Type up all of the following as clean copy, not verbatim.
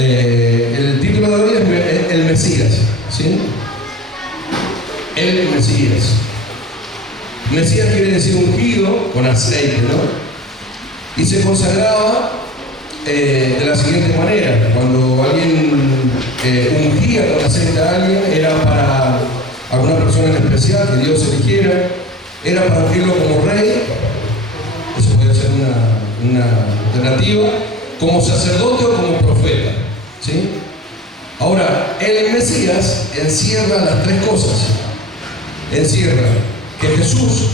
El título de hoy es El Mesías, ¿sí? El Mesías. Mesías quiere decir ungido con aceite, ¿no? Y se consagraba de la siguiente manera: cuando alguien ungía con aceite a alguien, era para alguna persona en especial que Dios eligiera, era para ungirlo como rey, eso puede ser una alternativa, como sacerdote o como profeta, ¿sí? Ahora, el Mesías encierra las tres cosas. Encierra que Jesús,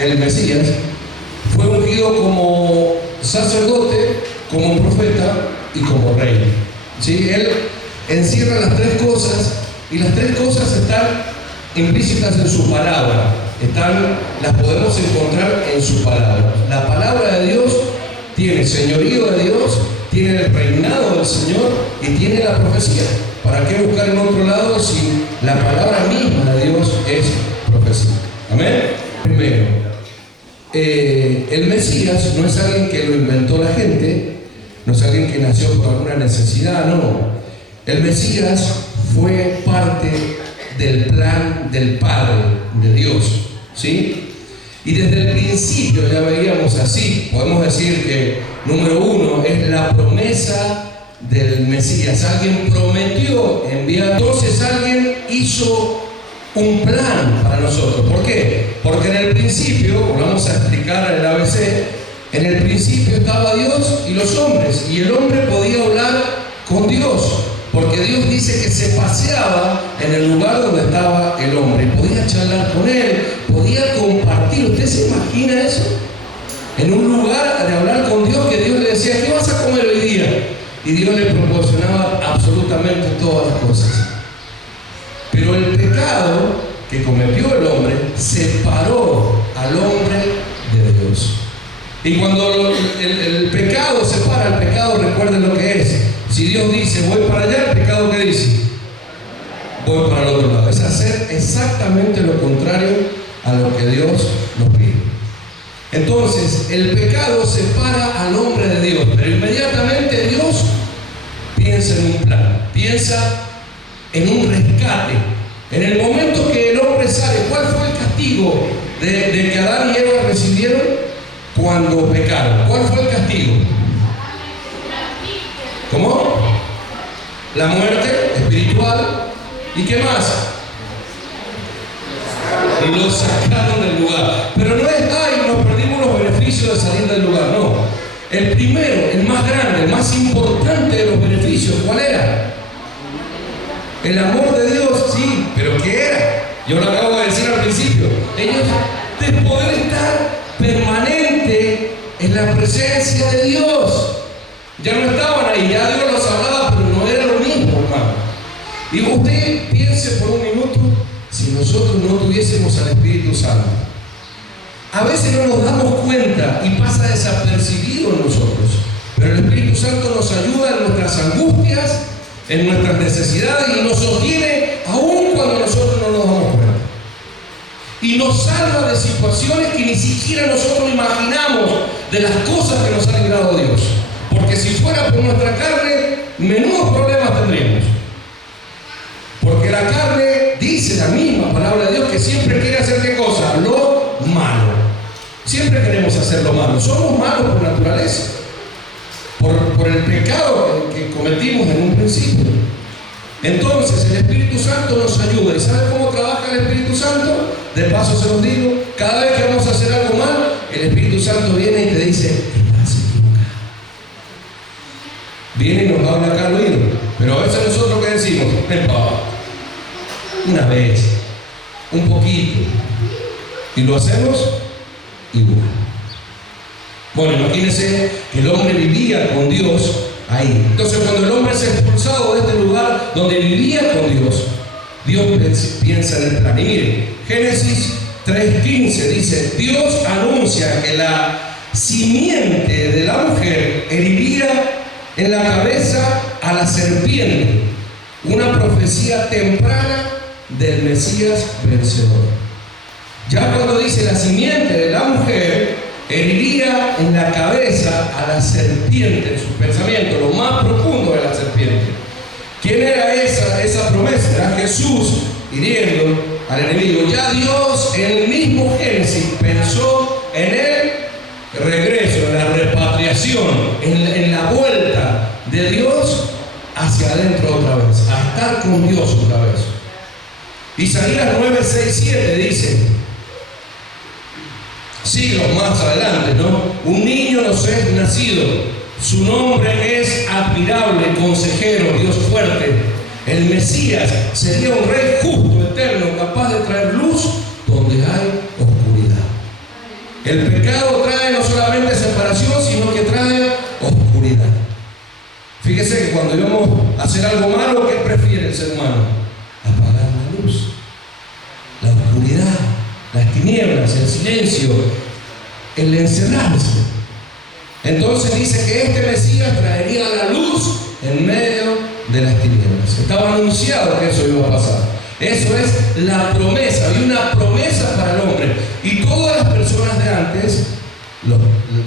el Mesías, fue ungido como sacerdote, como profeta y como rey, ¿sí? Él encierra las tres cosas, y las tres cosas están implícitas en su palabra. Las podemos encontrar en su palabra. La palabra de Dios tiene señorío de Dios, tiene el reinado del Señor y tiene la profecía. ¿Para qué buscar en otro lado si la palabra misma de Dios es profecía? Amén. Primero, el Mesías no es alguien que lo inventó la gente, no es alguien que nació por alguna necesidad, no. El Mesías fue parte del plan del Padre, de Dios, ¿sí? Y desde el principio ya veíamos así. Podemos decir que, número uno, es la promesa del Mesías. Alguien prometió enviar, entonces alguien hizo un plan para nosotros. ¿Por qué? Porque en el principio, vamos a explicar el ABC, en el principio estaba Dios y los hombres, y el hombre podía hablar con Dios, porque Dios dice que se paseaba en el lugar donde estaba el hombre, podía charlar con él, podía compartir. ¿Usted se imagina eso? En un lugar de hablar con Dios, que Dios le decía: ¿qué vas a comer hoy día? Y Dios le proporcionaba absolutamente todas las cosas. Pero el pecado que cometió el hombre separó al hombre de Dios. Y cuando el pecado separa, el pecado, recuerden lo que es. Si Dios dice voy para allá, el pecado, ¿qué dice? Voy para el otro lado. Es hacer exactamente lo contrario a lo que Dios nos pide. Entonces, el pecado separa al hombre de Dios, pero inmediatamente Dios piensa en un plan, piensa en un rescate. En el momento que el hombre sale, ¿cuál fue el castigo de que Adán y Eva recibieron cuando pecaron? ¿Cuál fue el castigo? ¿Cómo? La muerte espiritual. ¿Y qué más? Y lo sacaron del lugar. Pero no es, ay, nos perdimos los beneficios de salir del lugar. No. El primero, el más grande, el más importante de los beneficios, ¿cuál era? El amor de Dios, sí, pero ¿qué era? Yo lo acabo de decir al principio. Ellos, de poder estar permanente en la presencia de Dios. Ya no estaban ahí, ya Dios los hablaba, pero no era lo mismo, hermano. Y usted piense por un minuto, si nosotros no tuviésemos al Espíritu Santo. A veces no nos damos cuenta y pasa desapercibido en nosotros, pero el Espíritu Santo nos ayuda en nuestras angustias, en nuestras necesidades, y nos sostiene aún cuando nosotros no nos damos cuenta. Y nos salva de situaciones que ni siquiera nosotros imaginamos, de las cosas que nos ha librado Dios. Porque si fuera por nuestra carne, menudos problemas tendríamos. Porque la carne, dice la misma palabra de Dios, que siempre quiere hacer ¿qué cosa? Lo malo. Siempre queremos hacer lo malo. Somos malos por naturaleza. Por el pecado que cometimos en un principio. Entonces el Espíritu Santo nos ayuda. ¿Y sabe cómo trabaja el Espíritu Santo? De paso se los digo, cada vez que vamos a hacer algo mal, el Espíritu Santo viene y te dice: estás equivocado. Viene y nos habla acá al oído. Pero a veces nosotros ¿qué decimos? Una vez, un poquito, y lo hacemos igual. Bueno, imagínense que el hombre vivía con Dios ahí. Entonces, cuando el hombre es expulsado de este lugar donde vivía con Dios, Dios piensa en el plan. Y mire, Génesis 3:15 dice: Dios anuncia que la simiente de la mujer heriría en la cabeza a la serpiente, una profecía temprana del Mesías vencedor. Ya cuando dice la simiente de la mujer, heriría en la cabeza a la serpiente, en sus pensamientos, lo más profundo de la serpiente. ¿Quién era esa promesa? Era Jesús hiriendo al enemigo. Ya Dios en el mismo Génesis pensó en el regreso, en la repatriación, en la vuelta de Dios hacia adentro otra vez, a estar con Dios otra vez. Isaías 9, 6, 7 dice, siglos más adelante, ¿no? Un niño nos es nacido, su nombre es admirable, consejero, Dios fuerte. El Mesías sería un rey justo, eterno, capaz de traer luz donde hay oscuridad. El pecado trae no solamente separación, sino que trae oscuridad. Fíjese que cuando íbamos a hacer algo malo, ¿qué prefiere el ser humano? Apagar la luz, la oscuridad, las tinieblas, el silencio, el encerrarse. Entonces dice que este Mesías traería la luz en medio de las tinieblas. Estaba anunciado que eso iba a pasar. Eso es la promesa. Había una promesa para el hombre. Y todas las personas de antes, los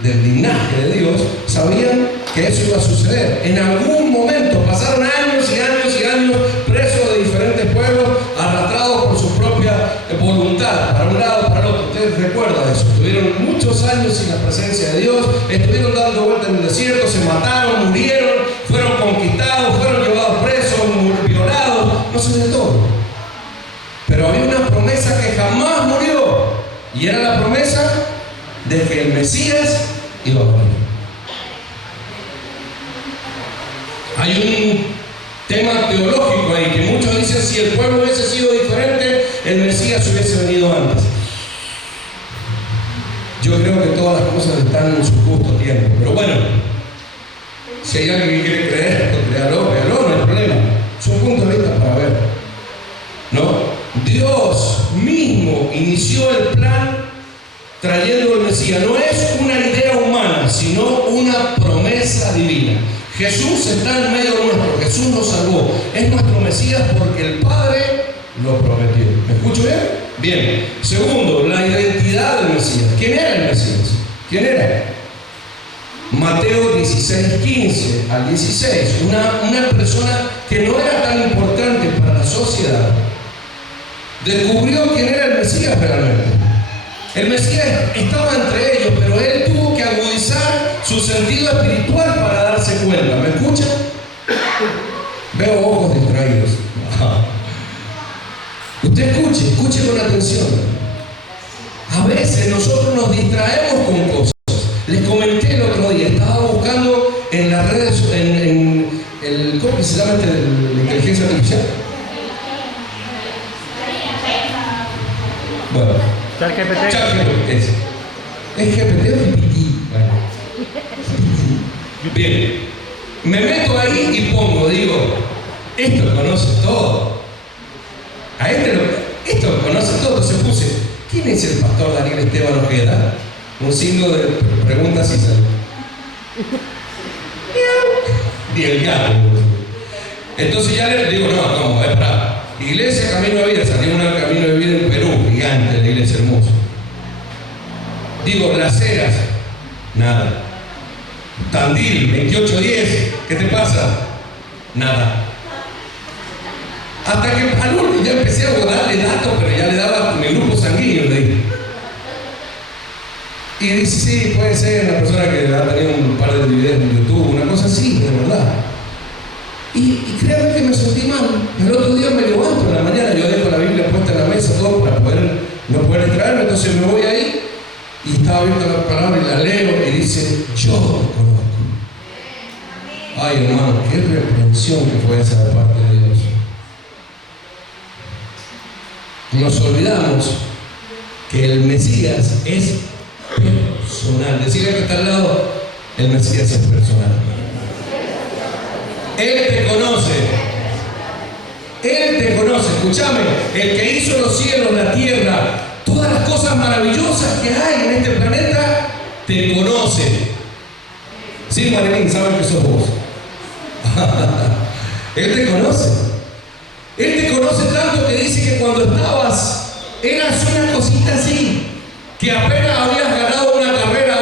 del linaje de Dios, sabían que eso iba a suceder. En algún momento pasaron años y años y años presos de diferentes pueblos, arrastrados por su propia voluntad, para un lado, para el otro. Ustedes recuerdan eso. Estuvieron muchos años sin la presencia de Dios, estuvieron dando vueltas en el desierto, se mataron, murieron, fueron conquistados, fueron llevados presos, violados, no sé de todo. Pero había una promesa que jamás murió, y era la promesa de que el Mesías iba a morir. Hay un tema teológico ahí, que muchos dicen, si el pueblo hubiese sido diferente, el Mesías hubiese venido antes. Yo creo que todas las cosas están en su justo tiempo, pero bueno, si hay alguien que quiere creer, créalo, no hay problema. Es un punto de vista para ver, ¿no? Dios mismo inició el plan trayendo el Mesías. No es una idea humana, sino una promesa divina. Jesús está en medio nuestro, Jesús nos salvó. Es nuestro Mesías porque el Padre lo prometió. ¿Me escucho bien? Bien. Segundo, la identidad del Mesías. ¿Quién era el Mesías? ¿Quién era? Mateo 16, 15 al 16. Una persona que no era tan importante para la sociedad descubrió quién era el Mesías realmente. El Mesías estaba entre ellos, pero él tuvo que agudizar su sentido espiritual para darse cuenta. ¿Me escuchan? Veo ojos distraídos. Usted escuche con atención. A veces nosotros nos distraemos con cosas. Les comenté el otro día, estaba buscando en las redes, ¿cómo se llama la inteligencia artificial? Bueno, ChatGPT. ¿Es GPT o GPT? Bueno. Bien, me meto ahí y digo, esto conoce todo. Esto conoce todo. Entonces puse, ¿quién es el pastor Daniel Esteban Ojeda? Un signo de preguntas y salud. Y el gato. Entonces ya le digo, no, es para Iglesia Camino de Vida, salió un Camino de Vida en Perú, gigante, la iglesia hermosa. Digo, Las Heras, nada. Tandil, 2810, ¿qué te pasa? Nada. Hasta que al último ya empecé a darle datos, pero ya le daba mi grupo sanguíneo, le dije. Y dice, sí, puede ser una persona que ha tenido un par de videos en YouTube, una cosa así, de verdad. Y créanme que me sentí mal. El otro día me levanto en la mañana, yo dejo la Biblia puesta en la mesa, todo para no poder distraerme, entonces me voy ahí y estaba viendo la palabra y la leo y dice, yo te conozco. Ay, hermano, qué reprensión que fue esa de parte de Dios. Nos olvidamos que el Mesías es personal. Decirle que está al lado, el Mesías es personal. Él te conoce. Él te conoce. Escúchame, el que hizo los cielos, la tierra, todas las cosas maravillosas que hay en este planeta, te conoce. Sí, Marilyn, saben que sos vos. Él te conoce. Él te conoce tanto que dice que cuando estabas, eras una cosita así, que apenas habías ganado una carrera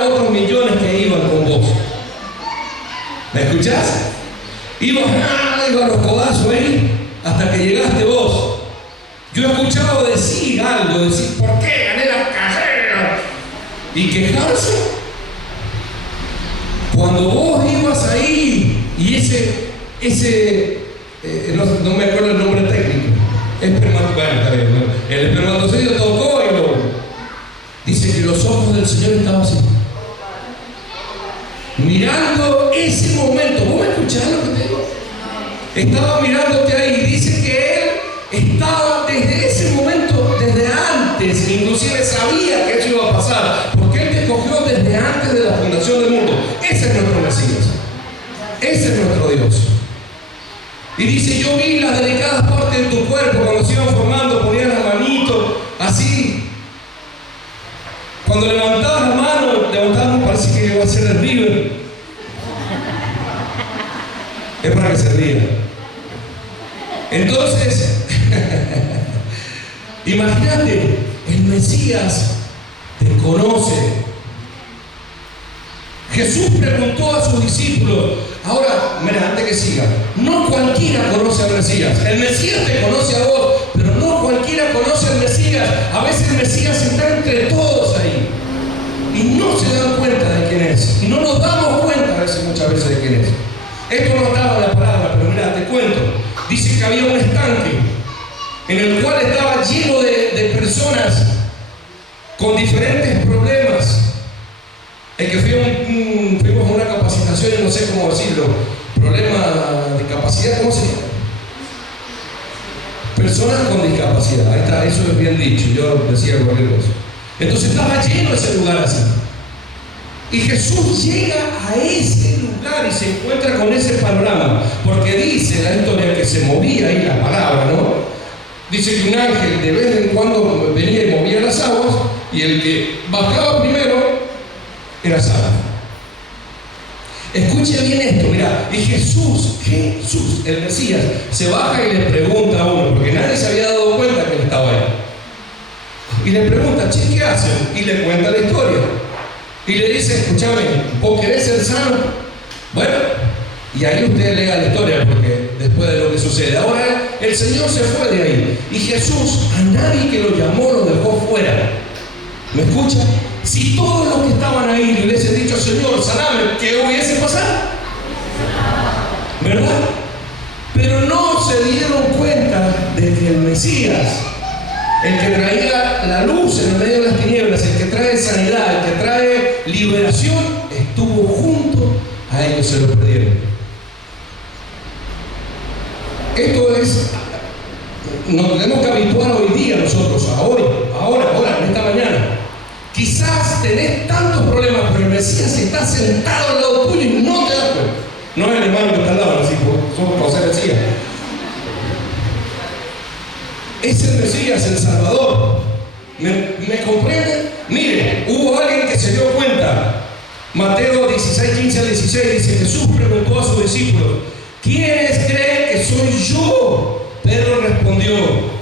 escuchás? Iba a los codazos ahí hasta que llegaste vos. Yo he escuchado decir algo, decir, ¿por qué gané la carrera? Y quejarse. Cuando vos ibas ahí y no me acuerdo el nombre técnico, el espermatozoide tocó y lo dice que los ojos del Señor estaban así, mirando ese momento. ¿Vos me escuchás lo que te digo? Estaba mirándote ahí. Dice que Él estaba desde ese momento, desde antes, inclusive sabía que eso iba a pasar, porque Él te escogió desde antes de la fundación del mundo. Ese es nuestro Mesías, ese es nuestro Dios. Y dice, yo vi las delicadas partes de tu cuerpo cuando se iban formando, ponían la manito así. Cuando levantabas la mano, parece que iba a ser el River. Es para que se ría. Entonces, imagínate, el Mesías te conoce. Jesús preguntó a sus discípulos. Ahora, mira, antes que siga, no cualquiera conoce al Mesías. El Mesías te conoce a vos, pero no cualquiera conoce al Mesías. A veces el Mesías está entre todos ahí y no se dan cuenta de quién es, y no nos damos cuenta muchas veces de quién es. Esto no estaba en la palabra, pero mira, te cuento. Dice que había un estanque en el cual estaba lleno de personas con diferentes problemas. El que fuimos a una capacitación, y no sé cómo decirlo, problema de capacidad, ¿cómo se llama? Personas con discapacidad, ahí está, eso es bien dicho, yo decía cualquier cosa. Entonces estaba lleno ese lugar así. Y Jesús llega a ese lugar y se encuentra con ese panorama, porque dice la historia que se movía ahí la palabra, ¿no? Dice que un ángel de vez en cuando venía y movía las aguas, y el que bajaba primero era salvo. Escuche bien esto, mira, y Jesús, el Mesías, se baja y le pregunta a uno, porque nadie se había dado cuenta que él estaba ahí. Y le pregunta, che, ¿qué hacen? Y le cuenta la historia. Y le dice, escúchame, ¿vos querés ser sano? Bueno, y ahí usted lea la historia, porque después de lo que sucede. Ahora el Señor se fue de ahí. Y Jesús, a nadie que lo llamó, lo dejó fuera. ¿Me escucha? Si todos los que estaban ahí le hubiesen dicho, Señor, saname, ¿qué hubiese pasado? ¿Verdad? Pero no se dieron cuenta de que el Mesías, el que traía la luz en el medio de las tinieblas, el que trae sanidad, el que trae liberación, estuvo junto a ellos, se lo perdieron. Esto es, nos tenemos que habituar hoy día nosotros, ahora, en esta mañana. Quizás tenés tantos problemas, pero el Mesías está sentado al lado tuyo y no te das cuenta. No es el hermano que está al lado, así, somos José Mesías. Es el Mesías, el Salvador. ¿Me comprenden? Mire, hubo alguien que se dio cuenta. Mateo 16, 15 al 16 dice, Jesús preguntó a sus discípulos, ¿quiénes creen que soy yo? Pedro respondió.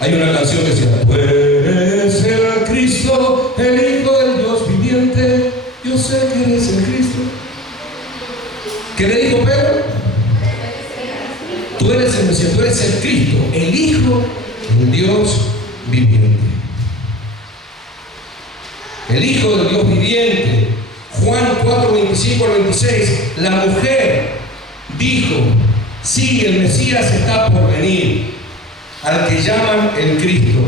Hay una canción que dice, tú eres el Cristo, el Hijo del Dios viviente. Yo sé que eres el Cristo. ¿Qué le dijo Pedro? Tú eres el Mesías, tú eres el Cristo, el Hijo del Dios viviente. El Hijo del Dios viviente. Juan 4, 25 al 26. La mujer dijo, sí, el Mesías está por venir, al que llaman el Cristo.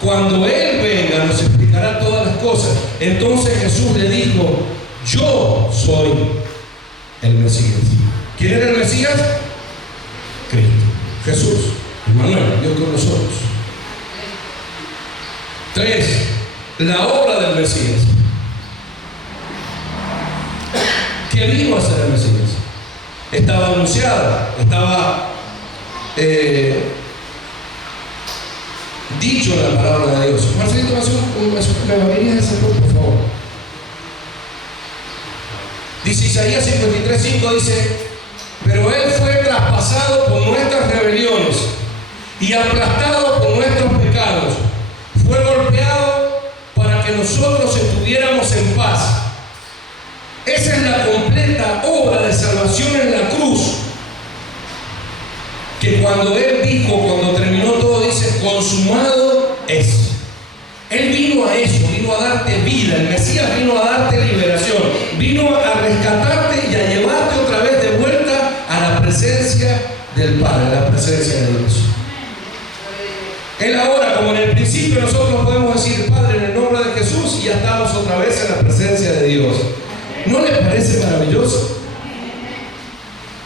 Cuando Él venga nos explicará todas las cosas. Entonces Jesús le dijo, yo soy el Mesías. ¿Quién era el Mesías? Cristo, Jesús, Emmanuel, Dios con nosotros. 3. La obra del Mesías. ¿Qué vino a ser el Mesías? Estaba anunciada, estaba dicho en la palabra de Dios. Marcelito, ¿me venía a ese por favor? Dice Isaías 53:5, dice, pero Él fue traspasado por nuestras rebeliones y aplastado por nuestros pecados. Fue golpeado para que nosotros estuviéramos en paz. Esa es la completa obra de salvación en la cruz. Que cuando Él dijo, cuando terminó todo, dice, consumado es. Él vino a eso, vino a darte vida. El Mesías vino a darte liberación. Vino a rescatarte y a llevarte otra vez de vuelta a la presencia del Padre, a la presencia de Dios. Él ahora, como en el principio, nosotros podemos decir, Padre, en el nombre de Jesús, y ya estamos otra vez en la presencia de Dios. ¿No les parece maravilloso?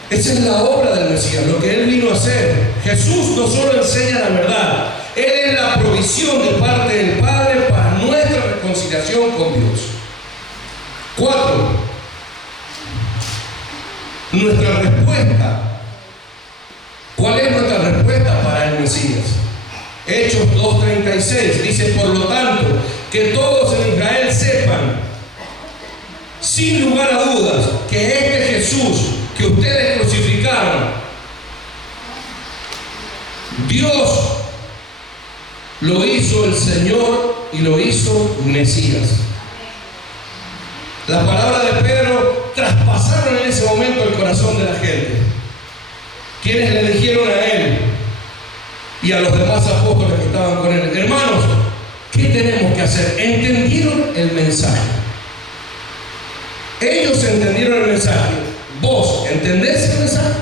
Esa es la obra del Mesías, lo que Él vino a hacer. Jesús no solo enseña la verdad, Él es la provisión de parte del Padre para nuestra reconciliación con Dios. 4. Nuestra respuesta. ¿Cuál es nuestra respuesta para el Mesías? Hechos 2:36 dice, por lo tanto, que todos en Israel sepan, sin lugar a dudas, que este Jesús que ustedes crucificaron, Dios lo hizo el Señor y lo hizo Mesías. La palabra de Pedro traspasaron en ese momento el corazón de la gente, quienes le dijeron a él y a los demás apóstoles que estaban con él, hermanos, ¿qué tenemos que hacer? ¿Entendieron el mensaje? Ellos entendieron el mensaje. ¿Vos entendés el mensaje?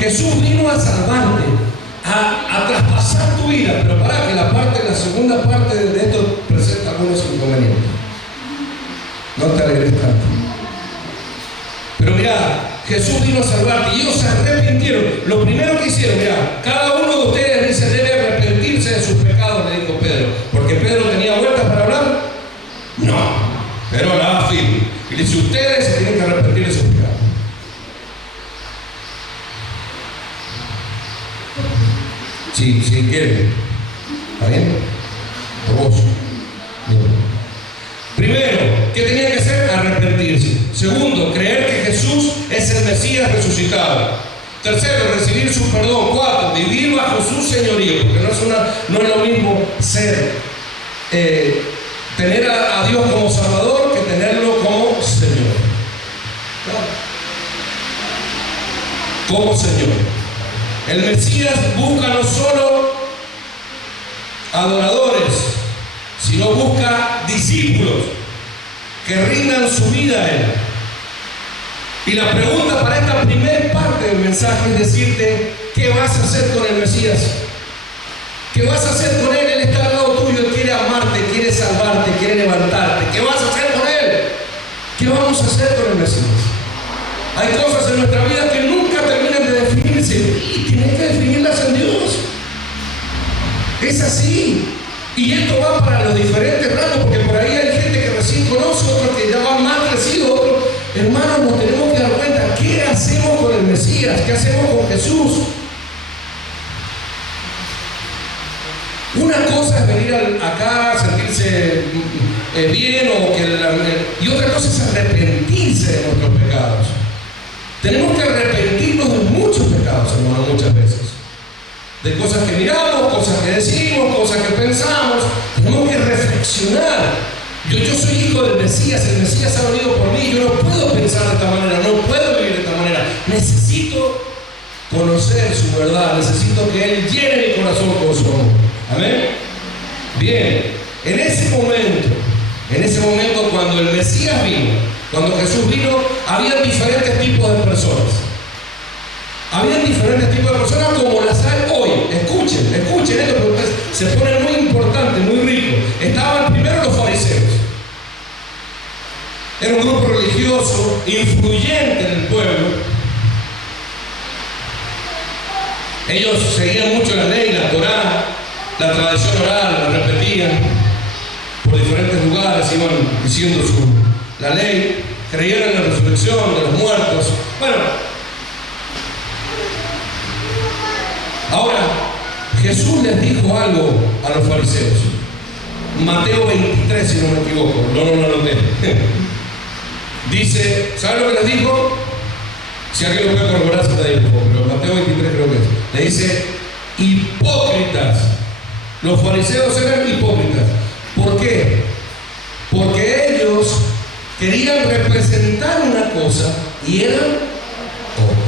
Jesús vino a salvarte, a traspasar tu vida, pero para que la segunda parte de esto presenta algunos inconvenientes. No te alegres tanto. Pero mira, Jesús vino a salvarte y ellos se arrepintieron. Lo primero que hicieron, mira, cada uno de ustedes dice debe arrepentirse de sus pecados, le dijo Pedro. Porque Pedro tenía vueltas para hablar. No, pero hablaba firme. Y dice, ustedes se tienen que arrepentir de sus pecados. Si quieren. ¿Está bien? Por vos. Primero, ¿qué tenía que hacer? Arrepentirse. Segundo, creer que Jesús es el Mesías resucitado. Tercero, recibir su perdón. 4, vivir bajo su señorío, porque no es lo mismo tener a Dios como Salvador que tenerlo como Señor. Como Señor. El Mesías busca no solo adoradores, sino busca discípulos que rindan su vida a Él. Y la pregunta para esta primera parte del mensaje es decirte, ¿qué vas a hacer con el Mesías? ¿Qué vas a hacer con Él? Él está al lado tuyo, Él quiere amarte, quiere salvarte, quiere levantarte. ¿Qué vas a hacer con Él? ¿Qué vamos a hacer con el Mesías? Hay cosas en nuestra vida que nunca terminan de definirse y tienes que definirlas en Dios. Es así. Y esto va para los diferentes ramos, porque por ahí hay gente que recién conoce, otros que ya van más crecidos, otros. Hermanos, nos tenemos que dar cuenta, ¿qué hacemos con el Mesías? ¿Qué hacemos con Jesús? Una cosa es venir acá, sentirse bien, y otra cosa es arrepentirse de nuestros pecados. Tenemos que arrepentirnos de muchos pecados, hermano, muchas veces. De cosas que miramos, cosas que decimos, cosas que pensamos. Tenemos que reflexionar. Yo soy hijo del Mesías, el Mesías ha venido por mí. Yo no puedo pensar de esta manera, no puedo vivir de esta manera. Necesito conocer su verdad, necesito que Él llene mi corazón con su amor. Amén. Bien, en ese momento cuando el Mesías vino, cuando Jesús vino, había diferentes tipos de personas. Había diferentes tipos de personas como las hay hoy. Escuchen esto porque se pone muy importante, muy rico. Estaban primero los fariseos. Era un grupo religioso, influyente en el pueblo. Ellos seguían mucho la ley, la Torá, la tradición oral, la repetían. Por diferentes lugares iban diciendo la ley, creían en la resurrección de los muertos. Bueno, ahora Jesús les dijo algo a los fariseos. Mateo 23, si no me equivoco, no lo anoté. Dice, ¿sabe lo que les dijo? Si alguien lo puede corroborar, se te dijo, pero Mateo 23 creo que es. Le dice, hipócritas. Los fariseos eran hipócritas. ¿Por qué? Porque ellos Querían representar una cosa y eran otra.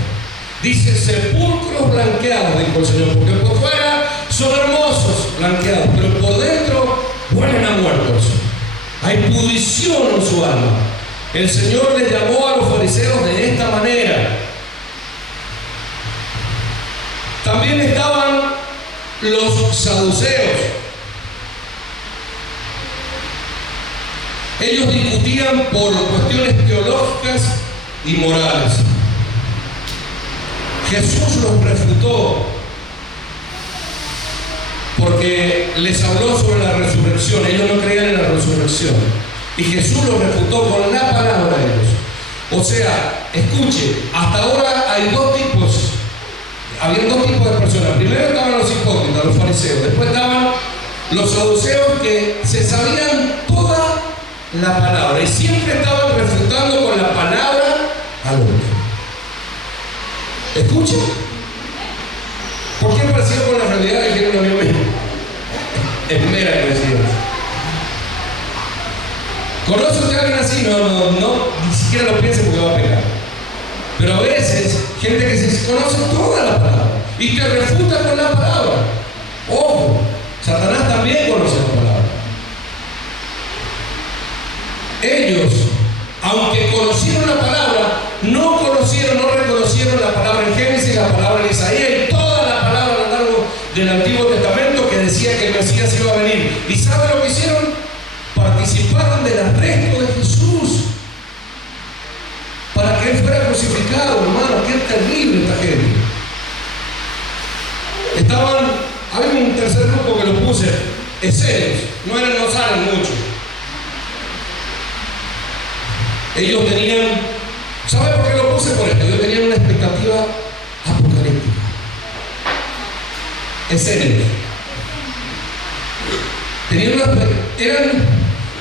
Dice sepulcros blanqueados, dijo el Señor, porque por fuera son hermosos, blanqueados, pero por dentro huelen a muertos. Hay pudrición en su alma. El Señor les llamó a los fariseos de esta manera. También estaban los saduceos. Ellos discutían por cuestiones teológicas y morales. Jesús los refutó porque les habló sobre la resurrección. Ellos no creían en la resurrección. Y Jesús los refutó con la palabra de ellos. O sea, escuche, hasta ahora hay había dos tipos de personas. Primero estaban los hipócritas, los fariseos. Después estaban los saduceos que se sabían toda la palabra y siempre estaban refutando con la palabra al hombre. ¿Escucha? ¿Por qué pareció con la realidad de que era un amigo mío? Es mera coincidencia. ¿Conoce usted a alguien así? No, ni siquiera lo piense porque va a pecar. Pero a veces, gente que se conoce toda la palabra y te refuta con la palabra. Ojo, Satanás también conoce la palabra. Ellos, aunque conocieron la palabra, no reconocieron la palabra en Génesis, la palabra en Isaías y toda la palabra a lo largo del Antiguo Testamento que decía que el Mesías iba a venir. ¿Y saben lo que hicieron? Participaron del arresto de Jesús para que Él fuera crucificado, hermano. Qué terrible esta gente. Había un tercer grupo que lo puse, esenios, no salen mucho. Ellos tenían, ¿sabe por qué lo puse? Por esto, ellos tenían una expectativa apocalíptica. Esenios. Eran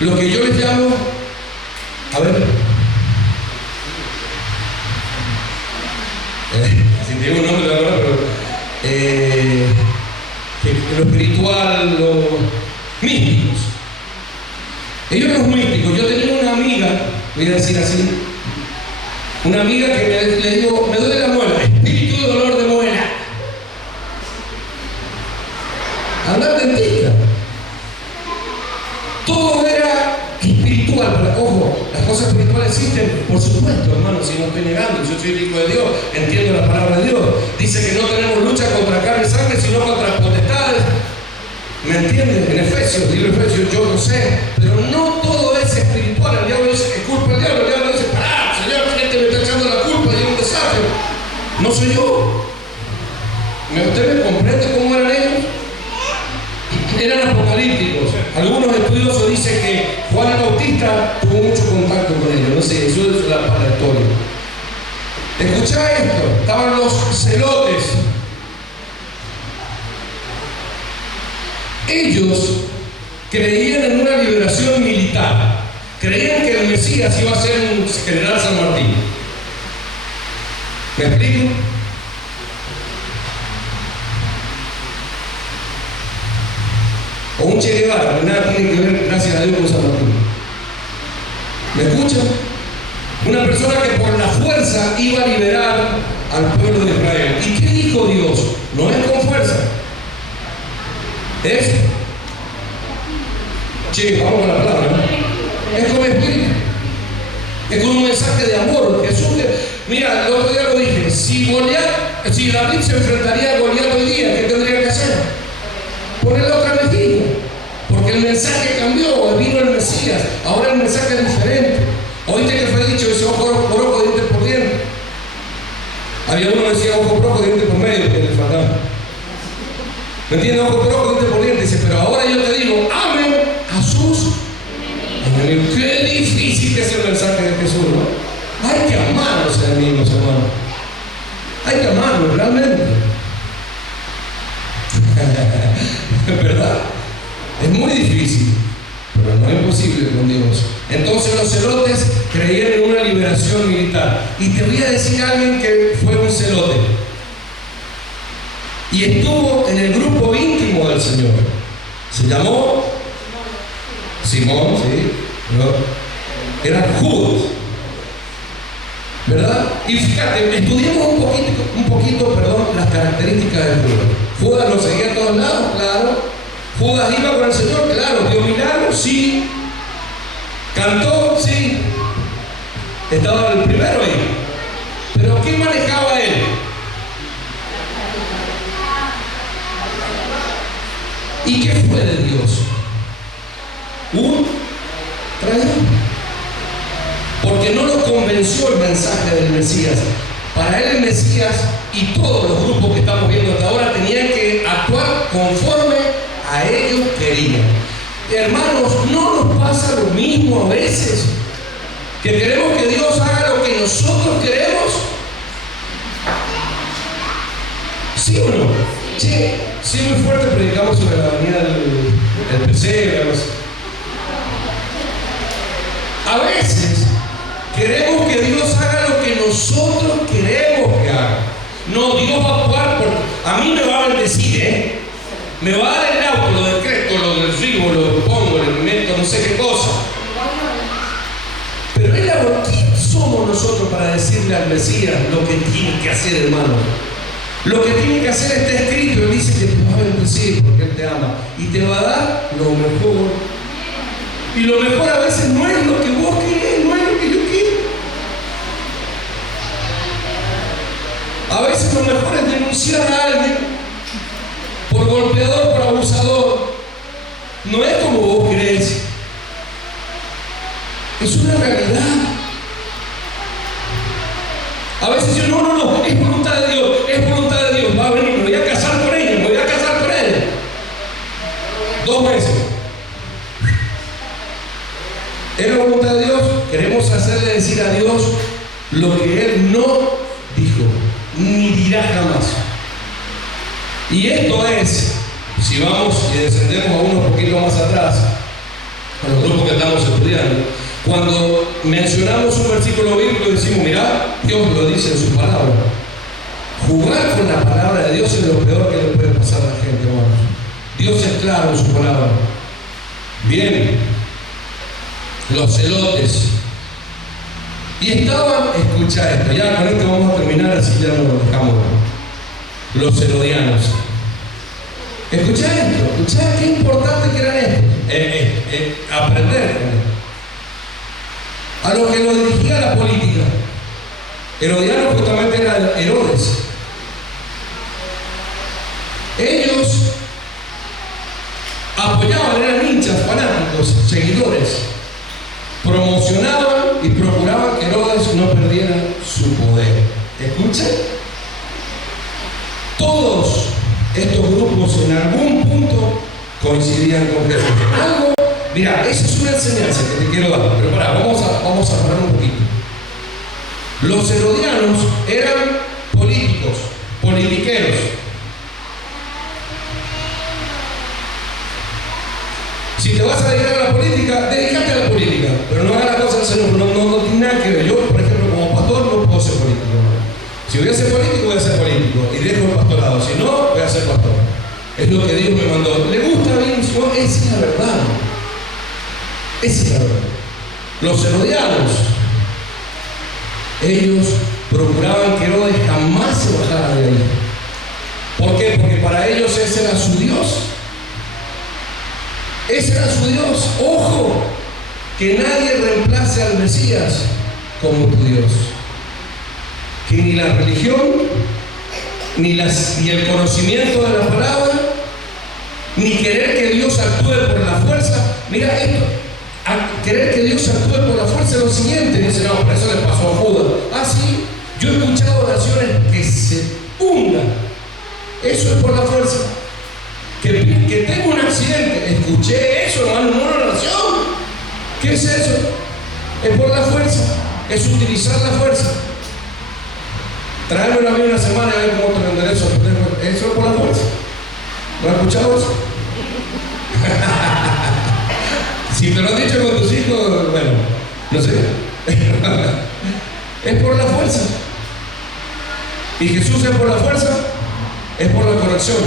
lo que yo les llamo, si te digo un nombre ahora, pero lo espiritual, los místicos. Ellos eran los místicos. Yo tenía una amiga, voy a decir así, una amiga que le digo, me duele la muela, espíritu de dolor de muela. Anda al dentista. Todo era espiritual, pero ojo, las cosas espirituales existen, por supuesto, hermano, si no estoy negando, yo soy el hijo de Dios, entiendo la palabra de Dios. Dice que no tenemos lucha contra carne y sangre, sino contra potestades. ¿Me entienden? En Efesios, libro de Efesios, yo lo sé, pero no todo es espiritual. El diablo dice que culpa al diablo, el diablo dice, pará, Señor, ¿quién te me está echando la culpa? Y es un desastre. No soy yo. ¿Usted me comprende cómo eran ellos? Eran apocalípticos. Algunos estudiosos dicen que Juan el Bautista tuvo mucho contacto con ellos. No sé, eso es la historia. Escuchá esto. Estaban los celotes. Ellos creían en una liberación militar. Creían que el Mesías iba a ser un general San Martín. ¿Me explico? O un Che Guevara, que nada tiene que ver, gracias a Dios, con San Martín. ¿Me escuchan? Una persona que por la fuerza iba a liberar al pueblo de Israel. ¿Y qué dijo Dios? No es con fuerza. Es, vamos con la palabra, ¿no? Es con espíritu. Es con un mensaje de amor. Jesús, mira, el otro día lo dije, si David se enfrentaría a Goliat hoy día, ¿qué tendría que hacer? Ponerle otra mejilla, porque el mensaje cambió, vino el Mesías, ahora el mensaje es diferente. Oíste que fue dicho, dice ojo por ojo, diente por diente. Había uno que decía ojo por ojo, diente por medio, que le faltaba. ¿Me entiendes? Ojo por ojo, diente por diente. Dice, pero ahora yo te digo, amen a sus enemigos. Qué difícil que es el mensaje de Jesús, ¿no? Hay que amar a los enemigos, hermano. Hay que amarlos, realmente. ¿Verdad? Es muy difícil, pero no es imposible con Dios. Entonces los celotes creían en una liberación militar. Y te voy a decir a alguien que fue un celote y estuvo en el grupo íntimo del Señor. Se llamó Simón, ¿sí? Eran Judas, ¿verdad? Y fíjate, estudiemos un poquito, las características de Judas. Judas lo seguía a todos lados, claro. Judas iba con el Señor, claro. Dio milagros, sí. Cantó, sí. Estaba el primero ahí. Pero ¿qué manejaba él? ¿Y qué fue de Dios? Un traidor. Porque no lo convenció el mensaje del Mesías. Para él el Mesías y todos los grupos que estamos viendo hasta ahora tenían que actuar conforme a ellos querían. Hermanos, ¿no nos pasa lo mismo a veces? Que queremos que Dios haga lo que nosotros queremos. ¿Sí o no? Sí, muy fuerte predicamos sobre la venida del pesebre. A veces queremos que Dios haga lo que nosotros queremos que haga. No, Dios va a actuar a mí me va a bendecir, me va a dar el auto, lo decreto, lo recibo, lo pongo, le meto, no sé qué cosa. Pero ¿quién somos nosotros para decirle al Mesías lo que tiene que hacer, hermano? Lo que tiene que hacer está escrito. Él dice que te va a bendecir porque Él te ama y te va a dar lo mejor. Y lo mejor a veces no es lo que vos querés, no es lo que yo quiero. A veces lo mejor es denunciar a alguien por golpeador, por abusador. No es como vos querés. Es una realidad. A veces yo, no, es voluntad de Dios, va a venir, me voy a casar con ella, me voy a casar con él. 2 meses. Es la voluntad de Dios, queremos hacerle decir a Dios lo que Él no dijo, ni dirá jamás. Y esto es, si vamos y descendemos a unos poquitos más atrás, a los grupos que estamos estudiando, cuando mencionamos un versículo bíblico decimos, mirá, Dios lo dice en su palabra. Jugar con la palabra de Dios es lo peor que le puede pasar a la gente, hermanos. Dios es claro en su palabra. Bien, los celotes. Y estaban, escucha esto, ya con esto vamos a terminar, así ya no lo dejamos. Los herodianos. Escucha qué importante que era esto. Aprender. A los que lo dirigía la política. Herodianos justamente eran Herodes. Ellos apoyaban, eran hinchas, fanáticos, seguidores. Promocionaban y procuraban que Herodes no perdiera su poder. ¿Escuchan? Todos estos grupos en algún punto coincidían con Jesús. Algo, mira, esa es una enseñanza que te quiero dar, pero vamos a parar un poquito. Los herodianos eran políticos, politiqueros. Si te vas a dedicar a la política, dedícate a la política, pero no hagas la cosa del Señor, no tiene nada que ver. Yo, por ejemplo, como pastor no puedo ser político. Si voy a ser político, voy a ser político y dejo el pastorado. Si no, voy a ser pastor. Es lo que Dios me mandó. ¿Le gusta bien? No, esa es la verdad. Esa es la verdad. Los herodianos, ellos procuraban que Herodes jamás se bajara de ahí. ¿Por qué? Porque para ellos ese era su Dios. Ese era su Dios. Ojo, que nadie reemplace al Mesías como tu Dios. Que ni la religión, ni el conocimiento de la palabra, ni querer que Dios actúe por la fuerza. Mira esto, querer que Dios actúe por la fuerza es lo siguiente. Dice, no, por eso le pasó a Judas. Ah, sí, yo he escuchado oraciones que se hundan. Eso es por la fuerza. Que tengo un accidente. Escuché eso, hermano, en una oración. ¿Qué es eso? Es por la fuerza. Es utilizar la fuerza. Tráemelo a mí una semana y a ver cómo te venderé eso. Eso es por la fuerza. ¿No has escuchado eso? Si te lo has dicho con tus hijos, bueno, no sé. Es por la fuerza. Y Jesús es por la fuerza, es por la corrección,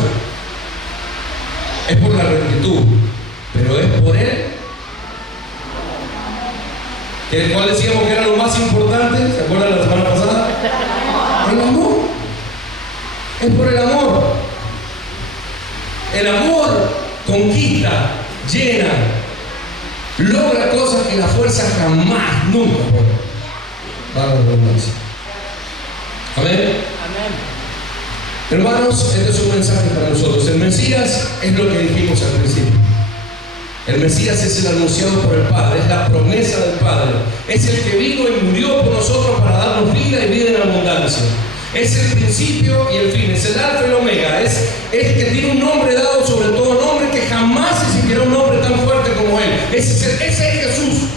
es por la rectitud, pero es por Él. ¿Cuál decíamos que era lo más importante? ¿Se acuerdan la semana pasada? El amor. Es por el amor. El amor conquista, llena, logra cosas que la fuerza jamás, nunca puede. Para la redundancia. Amén. Amén. Hermanos, este es un mensaje para nosotros. El Mesías es lo que dijimos al principio. El Mesías es el anunciado por el Padre, es la promesa del Padre. Es el que vino y murió por nosotros para darnos vida y vida en abundancia. Es el principio y el fin, es el alfa y el omega. Es el que tiene un nombre dado sobre todo nombre, que jamás existirá un nombre tan fuerte como Él. Ese es Jesús.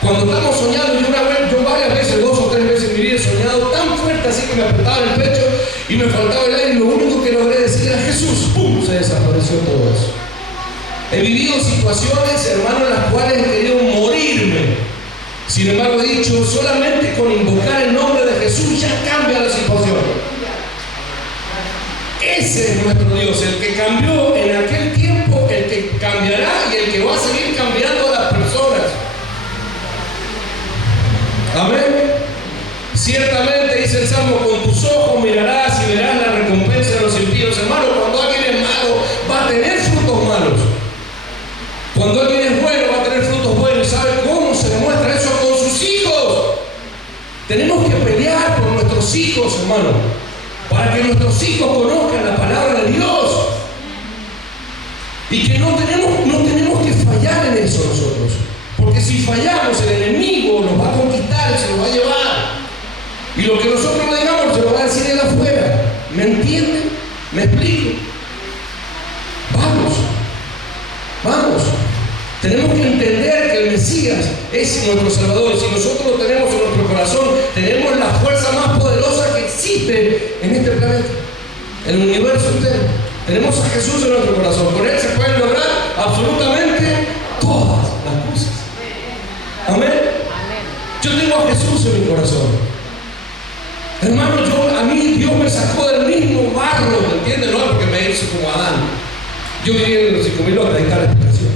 Cuando estamos soñando, yo varias veces, 2 o 3 veces en mi vida he soñado tan fuerte así que me apretaba el pecho y me faltaba el aire, y lo único que logré decir era Jesús. ¡Pum! Se desapareció todo eso. He vivido situaciones, hermano, en las cuales he querido morirme. Sin embargo, he dicho, solamente con invocar el nombre de Jesús ya cambia la situación. Ese es nuestro Dios, el que cambió en aquel tiempo, el que cambiará y el que va a seguir cambiando a las personas. Amén. Ciertamente, dice el Salmo, con tus ojos mirarás y verás la recompensa de los impíos. Hermano, cuando alguien es malo, va a tener frutos malos. Cuando alguien es bueno, va a tener frutos buenos. ¿Sabe cómo se demuestra eso? Con sus hijos. Tenemos que pelear por nuestros hijos, hermano, para que nuestros hijos conozcan la palabra de Dios. Y que no tenemos que fallar en eso nosotros. Porque si fallamos, el enemigo nos va a conquistar, se nos va a llevar. Y lo que nosotros le digamos se lo va a decir él afuera. ¿Me entienden? ¿Me explico? Vamos. Tenemos que entender que el Mesías es nuestro Salvador. Y si nosotros lo tenemos en nuestro corazón, tenemos la fuerza más poderosa que existe en este planeta, en el universo entero. Tenemos a Jesús en nuestro corazón. Con Él se pueden lograr absolutamente todas las cosas. Amén. Yo tengo a Jesús en mi corazón. Hermano, a mí Dios me sacó del mismo barro, ¿me entiendes? No porque me hizo como Adán. Yo vivía en los 5.000 horas, ahí está la explicación.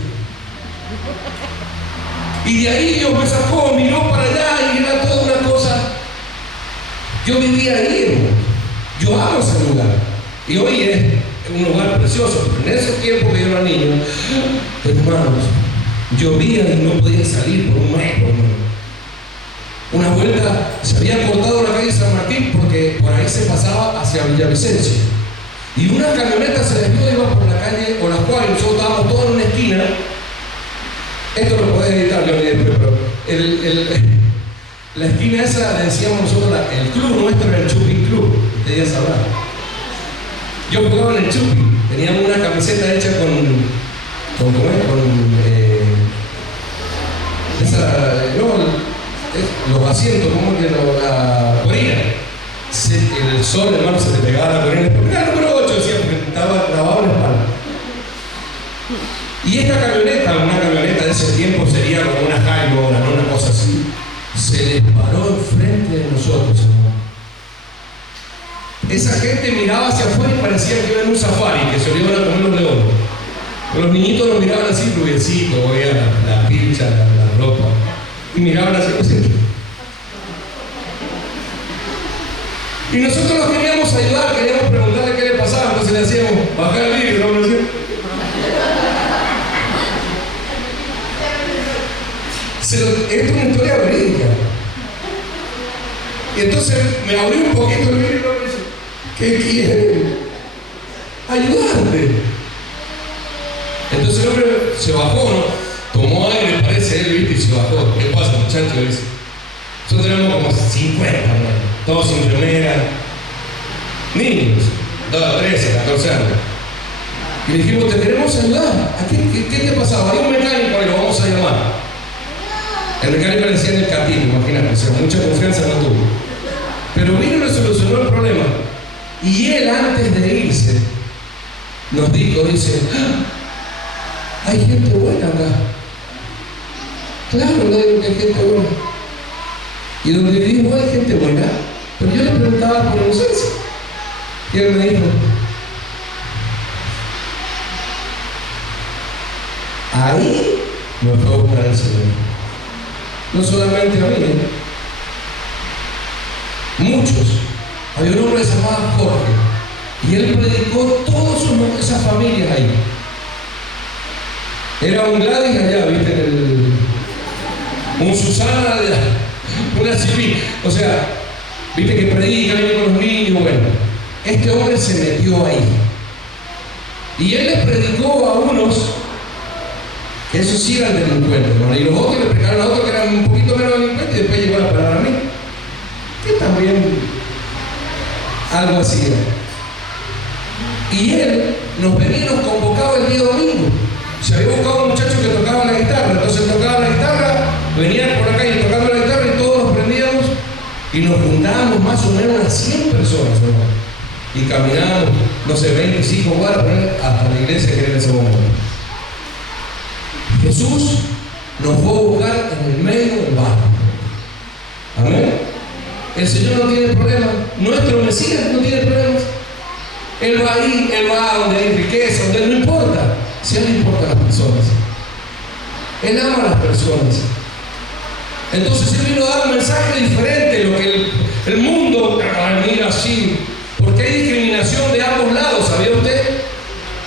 Y de ahí Dios me sacó, miró para allá y era toda una cosa. Yo vivía ahí, hermano. Yo amo ese lugar. Y hoy es un lugar precioso, pero en ese tiempo que yo era niño, hermanos, llovía y no podía salir por un mes, hermano. Una vuelta se había cortado la calle San Martín porque por ahí se pasaba hacia Villavicencio. Y una camioneta se desvió y iba por la calle o la cual nosotros estábamos todos en una esquina. Esto lo podés editar, yo después, pero la esquina esa le decíamos nosotros, el club nuestro era el Chupin Club, ustedes ya sabrán. Yo jugaba en el Chupin, teníamos una camiseta hecha los asientos, como que la corina. El sol, hermano, se te pegaba la corina. Porque era el número 8, decía, porque estaba grabado en la espalda. Y esta camioneta, una camioneta de ese tiempo sería como una Jaimo, una cosa así, se disparó enfrente de nosotros, hermano. Esa gente miraba hacia afuera y parecía que iba en un safari, que se lo iban a comer los leones. Los niñitos nos miraban así, rubiecitos, veían la pincha, la ropa. Y miraban así, y nosotros los queríamos ayudar, queríamos preguntarle qué le pasaba, entonces le decíamos, bajar el vidrio, ¿no? Esto es una historia verídica. Y entonces me abrió un poquito el vidrio y me dice, ¿qué quieren? Ayudarte. Entonces el hombre se bajó, ¿no? Tomó aire, parece él, ¿viste? Y se bajó. ¿Qué pasa, muchachos? Le dice. Nosotros tenemos como 50, ¿no? Todos sin remera. Niños, 13, 14 años. Y le dijimos, te queremos ayudar. ¿Qué te pasaba? Hay un mecánico ahí, lo vamos a llamar. El mecánico le decía en el catino, imagínate, o sea, mucha confianza no tuvo. Pero vino y le solucionó el problema. Y él, antes de irse, nos dijo, dice, hay gente buena acá. Claro, le digo que hay gente buena. Y donde vivimos hay gente buena. Pero yo le preguntaba por inocencia. Y él me dijo, ahí me fue a buscar el Señor. no solamente a mí, muchos. Había un hombre que se llamaba Jorge, y él predicó todas esas familias ahí. Era un Gladys allá, ¿viste? Un Susana allá, una civil. O sea, ¿viste? Que predica, viene con los niños. Bueno, este hombre se metió ahí. Y él les predicó a unos que esos sí eran delincuentes, ¿no? Y los otros le predicaron a otros que eran un poquito menos delincuentes, y después llegó la palabra a mí, que también algo así era. Y él nos venía y nos convocaba el día domingo. Se había buscado un muchacho que tocaba la guitarra, entonces tocaba la guitarra, venían por la calle tocando la guitarra y todos nos prendíamos y nos juntábamos más o menos unas 100 personas, ¿no? Y caminábamos, no sé, 25 cuadras hasta la iglesia que era en ese momento. Jesús nos fue a buscar en el medio del barrio. Amén. El Señor no tiene problemas, nuestro Mesías no tiene problemas. Él va ahí, Él va donde hay riqueza, donde no importa. Si a Él le importan las personas, Él ama a las personas. Entonces Él vino a dar un mensaje diferente, lo que el mundo mira así, porque hay discriminación de ambos lados, ¿sabía usted?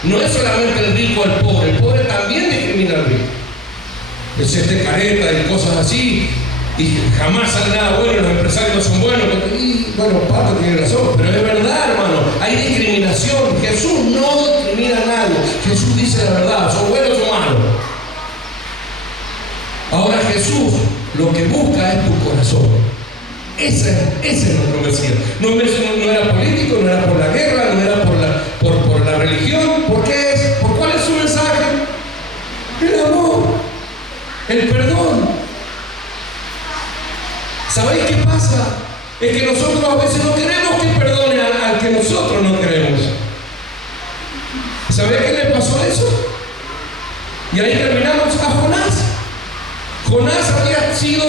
No es solamente el rico al pobre, el pobre también discrimina al rico. Es careta y cosas así, y jamás sale nada bueno, los empresarios no son buenos, y bueno, Pato tiene razón, pero es verdad, hermano, hay discriminación. Jesús no discrimina a nadie, Jesús dice la verdad, son buenos o malos. Ahora Jesús lo que busca es tu corazón. Ese es nuestro Mesías. No era político, no era por la guerra, no era por la religión. ¿Por qué es? ¿Por cuál es su mensaje? El amor, el perdón. ¿Sabéis qué pasa? Es que nosotros a veces no queremos que perdone al que nosotros no queremos. ¿Sabéis qué le pasó a eso? Y ahí terminamos a Jonás. Jonás había sido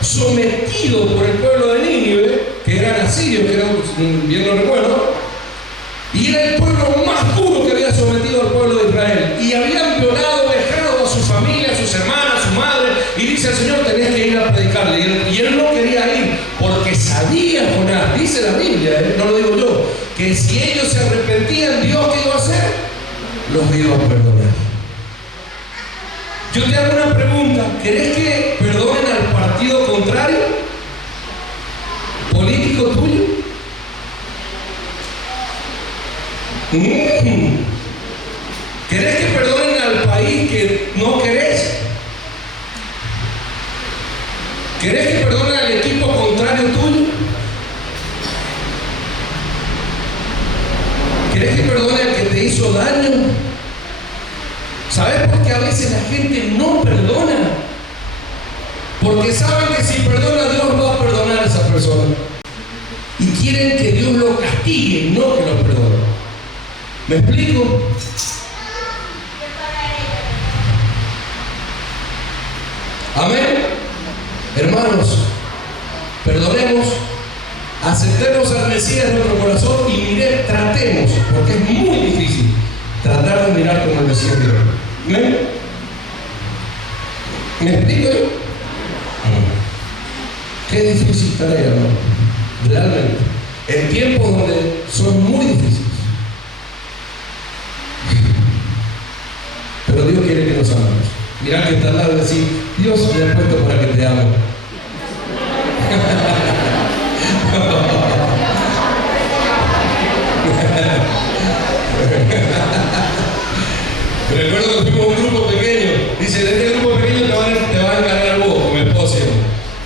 sometido por el pueblo de Nínive, que eran asirios, que eran, bien lo recuerdo, y era el pueblo más duro que había sometido al pueblo de Israel. Y habían violado, dejado a su familia, a sus hermanas, a su madre, y dice el Señor, tenés que ir a predicarle. Y él no quería ir, porque sabía Jonás, dice la Biblia, no lo digo yo, que si ellos se arrepentían, Dios ¿qué iba a hacer? Los iba a perdonar. Yo te hago una pregunta, ¿querés que perdonen al partido contrario? ¿Político tuyo? ¿Querés que perdonen al país que no querés? ¿Querés que perdonen al equipo contrario tuyo? ¿Querés que perdone al que te hizo daño? ¿Sabes por qué a veces la gente no perdona? Porque saben que si perdona, Dios va a perdonar a esa persona. Y quieren que Dios lo castigue, no que lo perdone. ¿Me explico? Amén. Hermanos, perdonemos, aceptemos al Mesías en nuestro corazón y tratemos, porque es muy difícil tratar de mirar como el Mesías de Dios. ¿Amén? ¿Me explico yo? Qué difícil tarea, hermano. Realmente. En tiempos donde son muy difíciles. Pero Dios quiere que nos amemos. Mirá que está al lado y decir, Dios me ha puesto para que te ame. Recuerdo que fuimos un grupo pequeño. Dice, de este grupo pequeño te va a encargar vos, con mi esposa.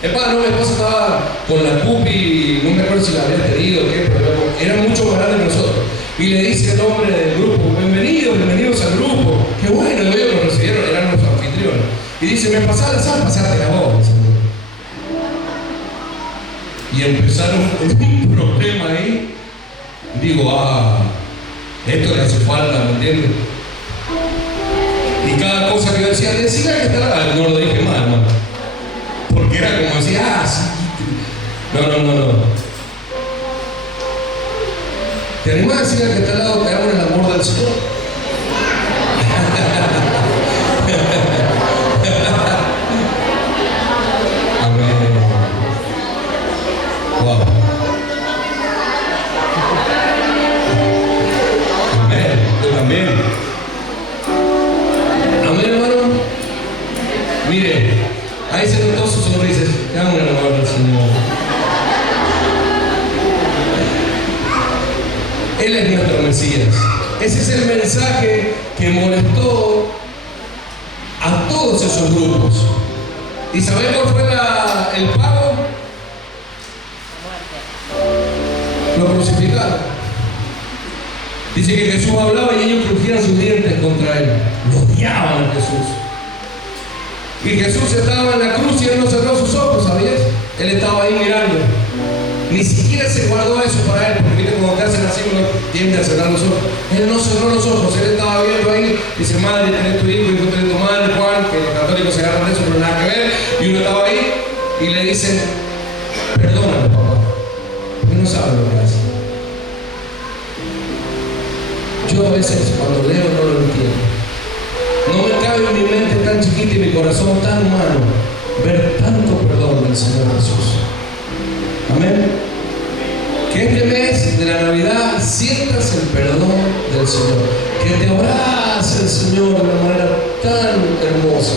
No, mi esposa estaba con la pupi, no me acuerdo si la había tenido o qué, pero era mucho más grande que nosotros. Y le dice el hombre del grupo, bienvenidos al grupo. Qué bueno, ellos nos recibieron, eran los anfitriones. Y dice, me pasaba la sal, pasate la voz. Y empezaron con un problema ahí. Digo, esto le hace falta, ¿me entiendes? Y cada cosa que yo decía, decía que estaba, no lo dije mal, hermano. Porque era como decía, sí. No. ¿Te animás a decir al que está al lado que hagan el amor del Señor? Ese es el mensaje que molestó a todos esos grupos. ¿Y sabés cuál fue el pago? Lo crucificaron. Dice que Jesús hablaba y ellos crujían sus dientes contra él. Lo odiaban a Jesús. Y Jesús estaba en la cruz y él no cerró sus ojos, ¿sabías? Él estaba ahí mirando. Ni siquiera se guardó eso para él, porque viste cuando te hacen así uno tiende a cerrar los ojos. Él no cerró los ojos, él estaba viendo ahí, dice, madre, tenés tu hijo, hijo, tenés tu madre, Juan, que los católicos se agarran de eso, pero nada que ver. Y uno estaba ahí y le dice, perdóname, papá, porque no sabe lo que hace. Yo a veces cuando leo no lo entiendo. No me cabe en mi mente tan chiquita y mi corazón tan humano ver tanto perdón del Señor Jesús. Amén. Que este mes de la Navidad sientas el perdón del Señor. Que te abrace el Señor de una manera tan hermosa.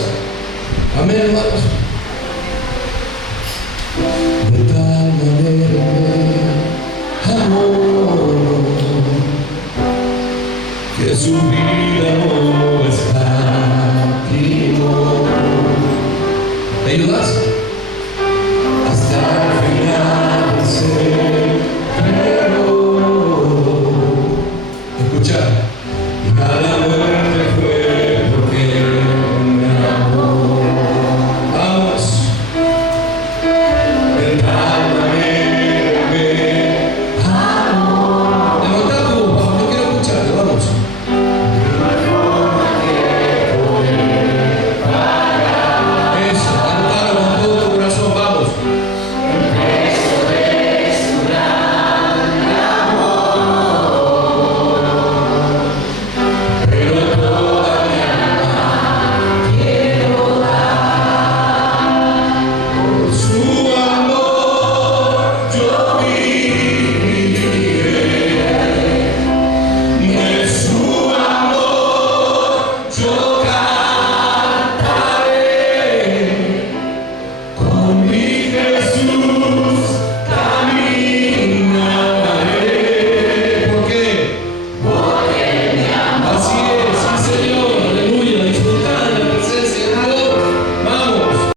Amén, hermanos. De tal manera me amó que su vida